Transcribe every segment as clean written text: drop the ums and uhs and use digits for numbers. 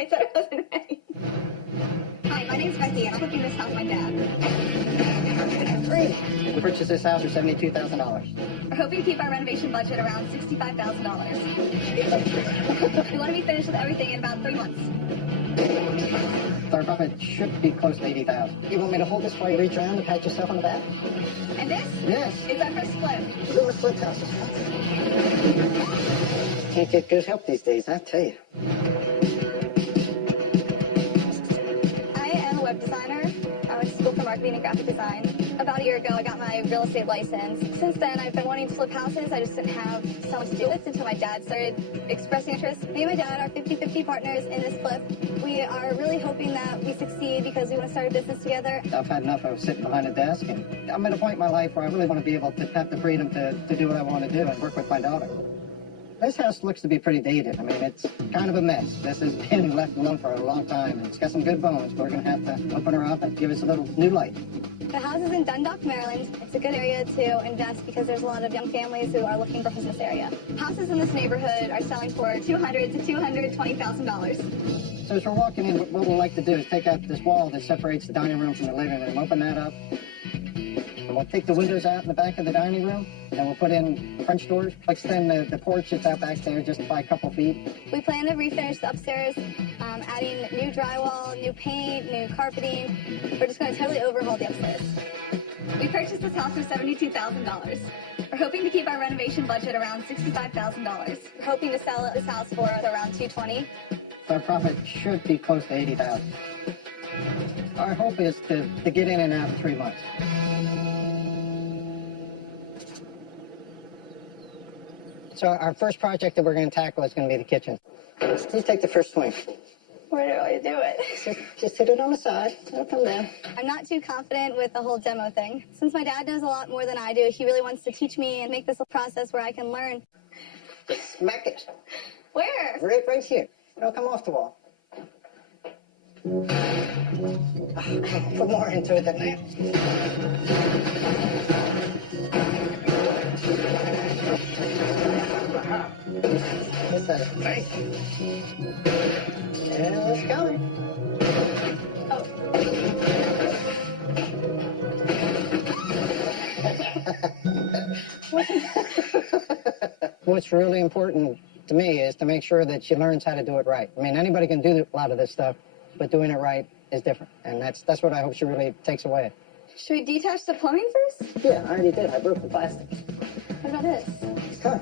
I said I wasn't ready. Hi, my name's Becky, and I'm looking this house with my dad. Great. We purchased this house for $72,000. We're hoping to keep our renovation budget around $65,000. We want to be finished with everything in about 3 months. Our profit should be close to $80,000. You want me to hold this while you reach around and pat yourself on the back? And this? Yes. It's our first split. Little split houses. Can't get good help these days, I tell you. I am a web designer. I went to school for marketing and graphic design. About a year ago, I got my real estate license. Since then, I've been wanting to flip houses. I just didn't have so much to do with until my dad started expressing interest. Me and my dad are 50-50 partners in this flip. We are really hoping that we succeed because we want to start a business together. I've had enough of sitting behind a desk, and I'm at a point in my life where I really want to be able to have the freedom to do what I want to do and work with my daughter. This house looks to be pretty dated. I mean, it's kind of a mess. This has been left alone for a long time. It's got some good bones, but we're going to have to open her up and give us a little new light. The house is in Dundalk, Maryland. It's a good area to invest because there's a lot of young families who are looking for homes in this area. Houses in this neighborhood are selling for $200,000 to $220,000. So as we're walking in, what we'd like to do is take out this wall that separates the dining room from the living room, open that up. And we'll take the windows out in the back of the dining room, and we'll put in French doors. Extend the porch that's out back there just by a couple feet. We plan to refinish the upstairs, adding new drywall, new paint, new carpeting. We're just going to totally overhaul the upstairs. We purchased this house for $72,000. We're hoping to keep our renovation budget around $65,000. We're hoping to sell this house for around $220,000. Our profit should be close to $80,000. Our hope is to get in and out in 3 months. So our first project that we're going to tackle is going to be the kitchen. Please take the first swing. Where do I do it? Just hit it on the side. It'll come down. I'm not too confident with the whole demo thing. Since my dad knows a lot more than I do, he really wants to teach me and make this a process where I can learn. Just smack it. Where? Right here. It'll come off the wall. Put more into it than that. This side. Right. And it's coming. Oh. What's really important to me is to make sure that she learns how to do it right. I mean, anybody can do a lot of this stuff, but doing it right is different. And that's what I hope she really takes away. Should we detach the plumbing first? Yeah, I already did. I broke the plastic. What about this? Come.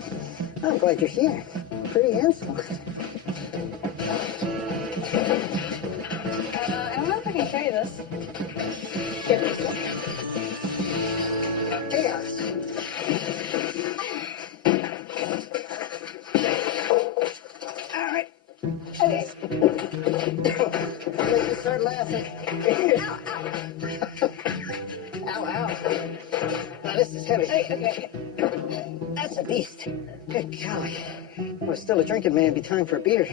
I'm glad you're here. Pretty and smart. I don't know if I can show you this. Get this one. Chaos. All right. Okay. Make you start laughing. Ow, ow. Ow, ow. Now this is heavy. Okay. That's a beast. Good golly. If I was still a drinking man, it'd be time for a beer.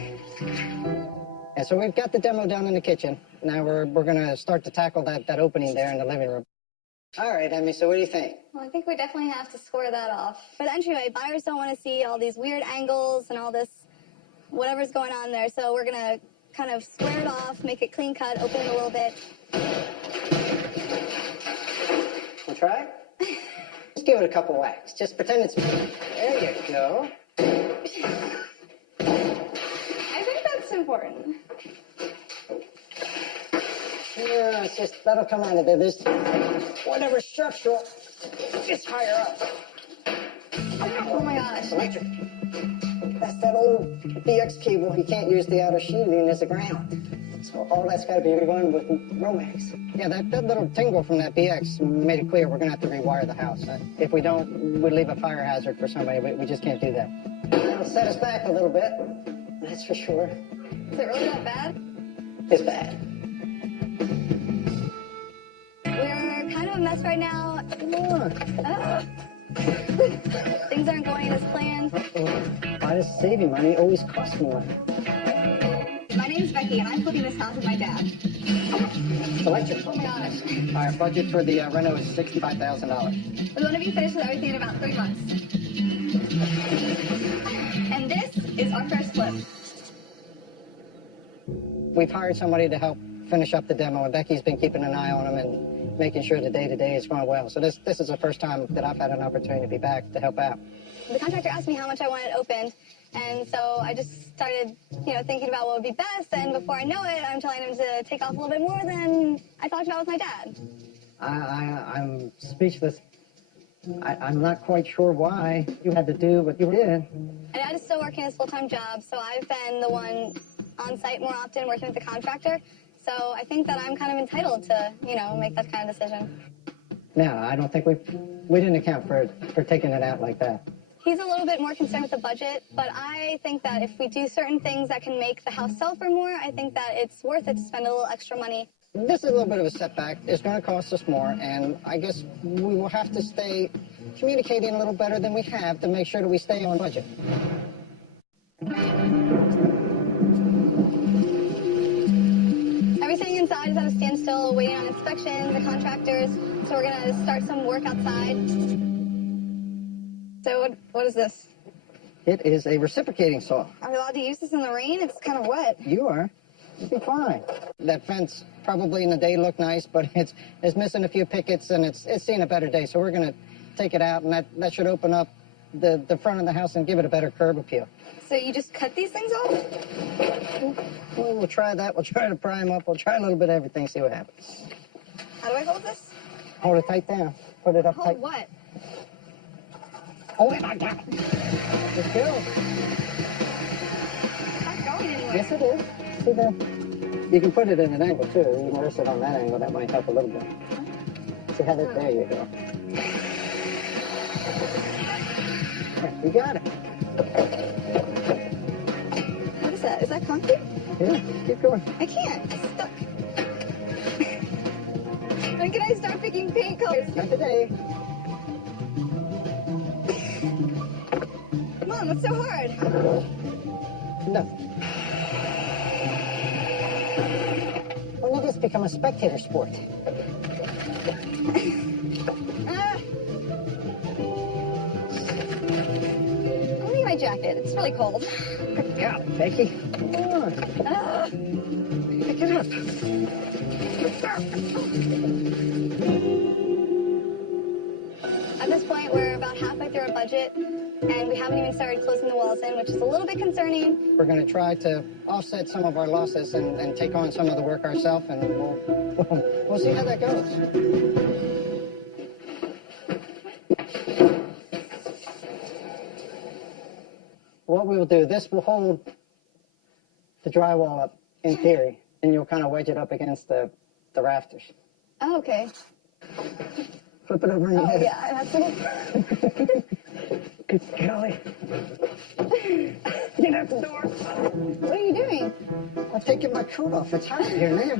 And so we've got the demo down in the kitchen. Now we're going to start to tackle that opening there in the living room. All right, Emmy, so what do you think? Well, I think we definitely have to score that off. For the entryway, buyers don't want to see all these weird angles and all this whatever's going on there. So we're going to kind of square it off, make it clean cut, open it a little bit. You try? Just give it a couple whacks. Just pretend it's... There you go. I think that's important. Yeah, it's just, that'll come out of there. There's whatever structural is higher up. Oh my gosh. Electric. That's that old BX cable. You can't use the outer sheathing as a ground. So all that's got to be run with Romex. Yeah, that little tingle from that BX made it clear we're going to have to rewire the house. If we don't, we'd leave a fire hazard for somebody. We just can't do that. It'll set us back a little bit. That's for sure. Is it really that bad? It's bad. We're kind of a mess right now. Come on. Things aren't going as planned. Why does saving money always cost more? My name's Becky, and I'm flipping this house with my dad. Electric. Oh my gosh. Our budget for the reno is $65,000. We want to be finished with everything in about 3 months. And this is our first flip. We've hired somebody to help finish up the demo, and Becky's been keeping an eye on them and making sure the day-to-day is going well. So this is the first time that I've had an opportunity to be back to help out. The contractor asked me how much I wanted opened, and so I just started, thinking about what would be best, and before I know it, I'm telling him to take off a little bit more than I talked about with my dad. I'm speechless. I'm not quite sure why you had to do what you did. My dad is still working his full-time job, so I've been the one on site more often working with the contractor. So I think that I'm kind of entitled to, make that kind of decision. No, I don't think we didn't account for taking it out like that. He's a little bit more concerned with the budget, but I think that if we do certain things that can make the house sell for more, I think that it's worth it to spend a little extra money. This is a little bit of a setback. It's going to cost us more, and I guess we will have to stay communicating a little better than we have to make sure that we stay on budget. Everything inside is at a standstill, waiting on inspections, the contractors, so we're going to start some work outside. So what is this? It is a reciprocating saw. Are we allowed to use this in the rain? It's kind of wet. You are. You'll be fine. That fence probably in the day looked nice, but it's missing a few pickets, and it's seen a better day. So we're going to take it out, and that should open up the front of the house and give it a better curb appeal. So you just cut these things off? Well, we'll try that. We'll try to prime up. We'll try a little bit of everything, see what happens. How do I hold this? Hold it tight down. Put it up tight. Hold what? Hold it like that. Let's go. It's not going anywhere. Yes, it is. See that? You can put it in an angle, too. You can rest it on that angle. That might help a little bit. See how that? There you go. Yeah, you got it. What is that? Is that concrete? Yeah, keep going. I can't. It's stuck. When can I start picking paint colors? Not today. Mom, what's so hard? Nothing. When did this become a spectator sport? Let me get my jacket. It's really cold. Got it, Becky. Come on. Pick it up. At this point, we're about halfway through our budget, and we haven't even started closing the walls in, which is a little bit concerning. We're going to try to offset some of our losses and take on some of the work ourselves, and we'll see how that goes. What we will do, this will hold the drywall up, in theory, and you'll kind of wedge it up against the rafters. Oh, okay. Flip it over in your Oh, head. yeah, that's what Good golly. Get out the door. What are you doing? I'm taking my coat off. It's hot in here now.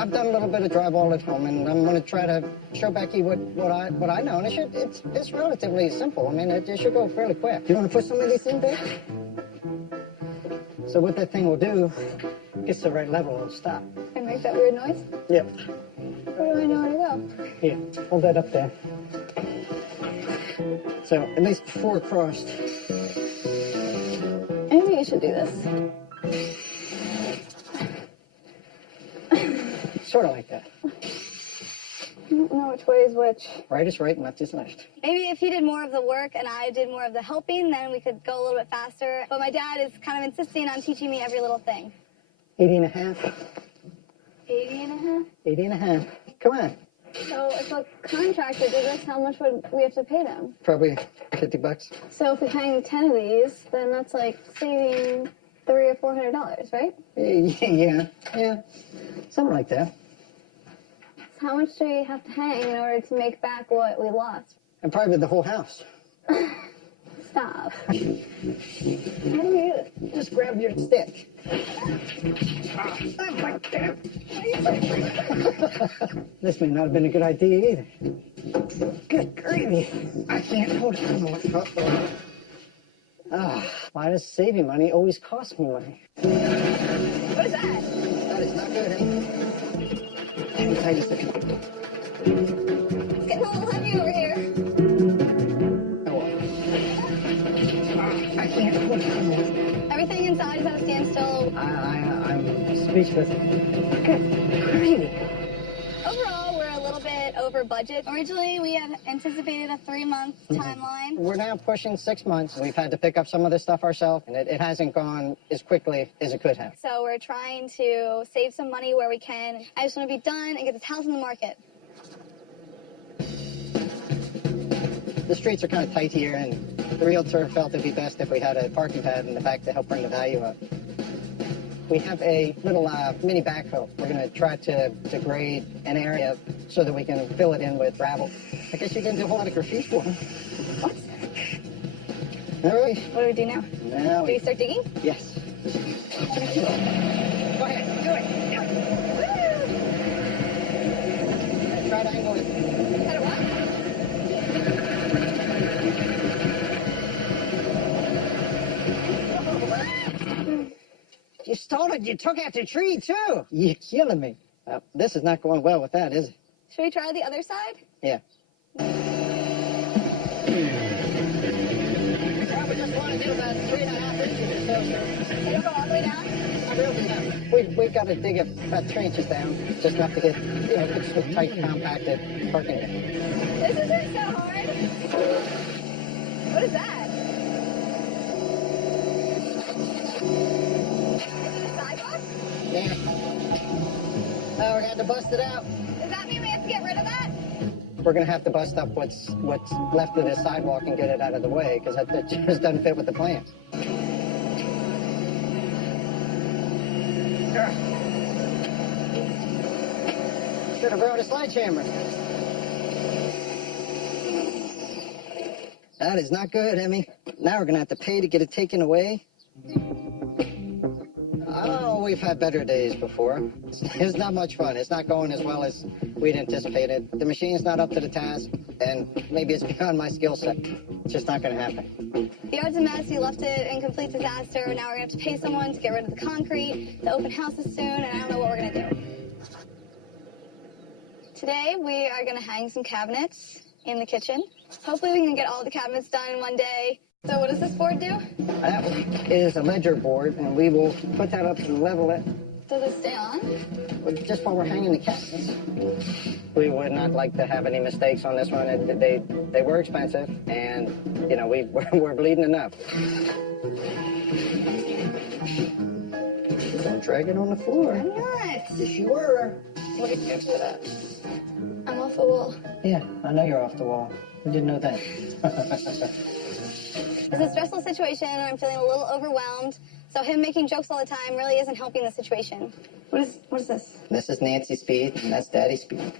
I've done a little bit of drywall at home, and I'm going to try to show Becky what I know. And it's relatively simple. I mean, it should go fairly quick. You want to put some of these in there? So what that thing will do, gets the right level, it'll stop. And make that weird noise? Yep. Where do I know where to go? Here, hold that up there. So at least 4 crossed. Maybe you should do this. Sort of like that. I don't know which way is which. Right is right and left is left. Maybe if he did more of the work and I did more of the helping, then we could go a little bit faster. But my dad is kind of insisting on teaching me every little thing. 80 and a half. 80 and a half? 80 and a half. Come on. So if a contractor did this, how much would we have to pay them? Probably $50. So if we hang 10 of these, then that's like saving $300 or $400, right? Yeah. Something like that. How much do we have to hang in order to make back what we lost? And probably the whole house. Stop. How do we do this? Just grab your stick. This may not have been a good idea either. Good gravy. I can't hold it anymore. Why does saving money always cost me money? What is that? That is not good. Hang tight a second. It's getting a little heavy over here. Oh, well. I can't. Everything inside is at a standstill. I'm speechless. Good gravy. Overall, we're a little bit over budget. Originally, we had anticipated a 3-month timeline. We're now pushing 6 months. We've had to pick up some of this stuff ourselves, and it hasn't gone as quickly as it could have. So we're trying to save some money where we can. I just want to be done and get this house on the market. The streets are kind of tight here, and the realtor felt it'd be best if we had a parking pad in the back to help bring the value up. We have a little mini backhoe. We're going to try to grade an area so that we can fill it in with gravel. I guess you didn't do a whole lot of graffiti for them. What? All right. What do we do now? Now Do we start digging? Yes. Go ahead. Do it. Woo! Try to angle it. Try to what? You stole it. You took out the tree, too. You're killing me. This is not going well with that, is it? Should we try the other side? Yeah. We just want to do about 3.5 inches or so. They don't go all the way down? Not really, no. We've got to dig about 3 inches down, just enough to get, it's a tight, compacted parking area. This isn't so hard. What is that? Yeah. Oh, we're going to bust it out. Does that mean we have to get rid of that? We're going to have to bust up what's left of this sidewalk and get it out of the way, because that just doesn't fit with the plans. Should have brought a sledgehammer. That is not good, Emmy. Now we're going to have to pay to get it taken away. Oh, we've had better days before. It's not much fun. It's not going as well as we'd anticipated. The machine's not up to the task, and maybe it's beyond my skill set. It's just not going to happen. The yard's a mess. You left it in complete disaster. Now we're going to have to pay someone to get rid of the concrete. The open house is soon, and I don't know what we're going to do. Today, we are going to hang some cabinets in the kitchen. Hopefully, we can get all the cabinets done in one day. So what does this board do? That is a ledger board, and we will put that up and level it. Does it stay on? Just while we're hanging the cabinets. We would not like to have any mistakes on this one. They were expensive, and, we're bleeding enough. Don't drag it on the floor. I'm not. Yes, you were. Look next to that. I'm off the wall. Yeah, I know you're off the wall. I didn't know that. It's a stressful situation, and I'm feeling a little overwhelmed. So him making jokes all the time really isn't helping the situation. What is this? This is Nancy's speed, and that's Daddy's speed.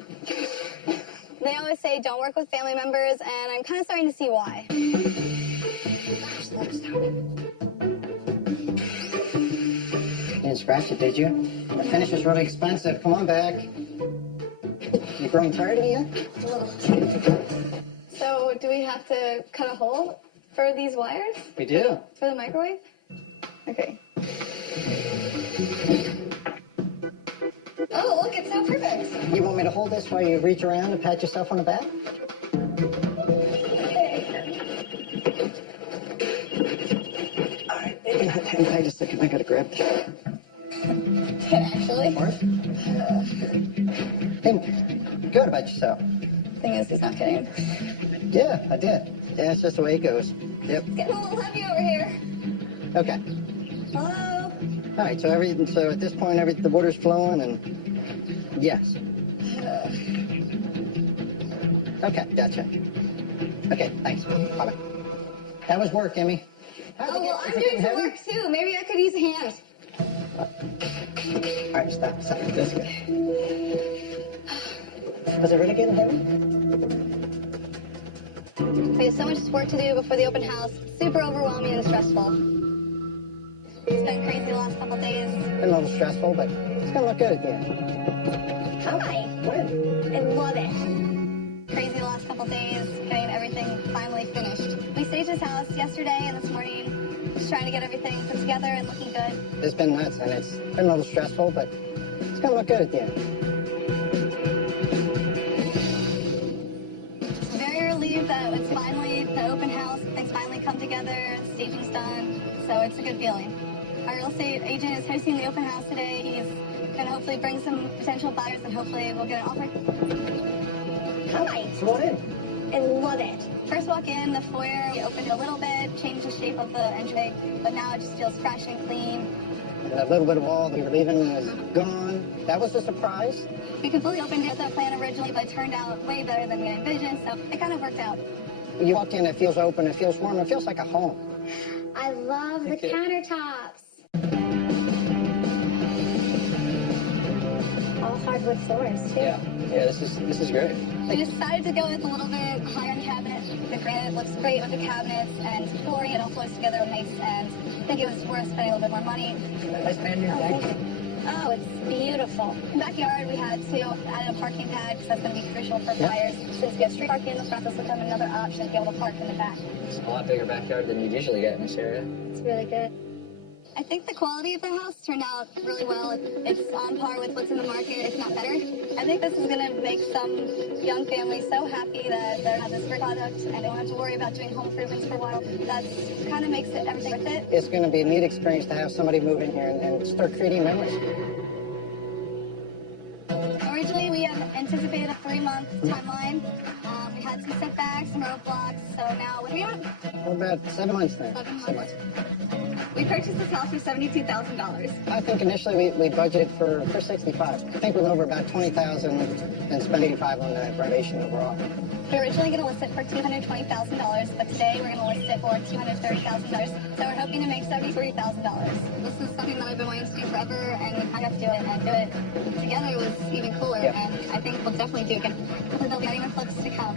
They always say don't work with family members, and I'm kind of starting to see why. You didn't scratch it, did you? The finish is really expensive. Come on back. You growing tired of me yet? A little. So do we have to cut a hole for these wires? We do. For the microwave? Okay. Oh, look, it's so perfect. You want me to hold this while you reach around and pat yourself on the back? Okay. All right, maybe not hang tight a second. I gotta grab this. Actually. Hey, good about yourself. Thing is, he's not kidding. Yeah, I did. Yeah, it's just the way it goes. Yep. It's getting a little heavy over here. Okay. Hello? All right, so at this point, the water's flowing, and yes. Okay, gotcha. Okay, thanks. Bye-bye. That was work, Emmy. Oh, well, I'm doing some work, too. Maybe I could use a hand. All right, stop. That's good. Was it really getting heavy? We have so much work to do before the open house. Super overwhelming and stressful. It's been crazy the last couple days. Been a little stressful, but it's gonna look good at the end. Hi. When? I love it. Crazy the last couple days, getting everything finally finished. We staged this house yesterday and this morning, just trying to get everything put together and looking good. It's been nuts, and it's been a little stressful, but it's gonna look good at the end. Very relieved that it's finally the open house. Things finally come together. together, staging's done, so it's a good feeling. Our real estate agent is hosting the open house today. He's going to hopefully bring some potential buyers, and hopefully we'll get an offer. Hi. Come on in. I love it. First walk in, the foyer, we opened it a little bit, changed the shape of the entryway, but now it just feels fresh and clean. That little bit of wall we were leaving was gone. That was a surprise. We completely opened it with the plan originally, but it turned out way better than we envisioned, so it kind of worked out. You walk in, it feels open, it feels warm, it feels like a home. I love the countertops. All hardwood floors, too. Yeah, this is great. We decided to go with a little bit higher end cabinet. The granite looks great with the cabinets and flooring. It all flows together nice, and I think it was worth spending a little bit more money. Nice man, your deck. Oh, it's beautiful. In the backyard, we had to add a parking pad because that's going to be crucial for buyers. Since we have street parking in the front, this will become another option to be able to park in the back. It's a lot bigger backyard than you usually get in this area. It's really good. I think the quality of the house turned out really well. It's on par with what's in the market, if not better. I think this is going to make some young families so happy that they have this great product and they don't have to worry about doing home improvements for a while. That kind of makes it everything worth it. It's going to be a neat experience to have somebody move in here and start creating memories. Originally, we had anticipated a 3-month timeline. We had some setbacks, some roadblocks, so now what are we at? We're about 7 months now. 7 months. We purchased this house for $72,000. I think initially we budgeted for $65,000. I think we went over about $20,000 and spent $85,000 on the renovation overall. We were originally going to list it for $220,000, but today we're going to list it for $230,000. So we're hoping to make $73,000. This is something that I've been wanting to do forever, and I got to do it, and do it together was even cooler. Yeah. And I think we'll definitely do it again. Hopefully there'll be any more flips to come.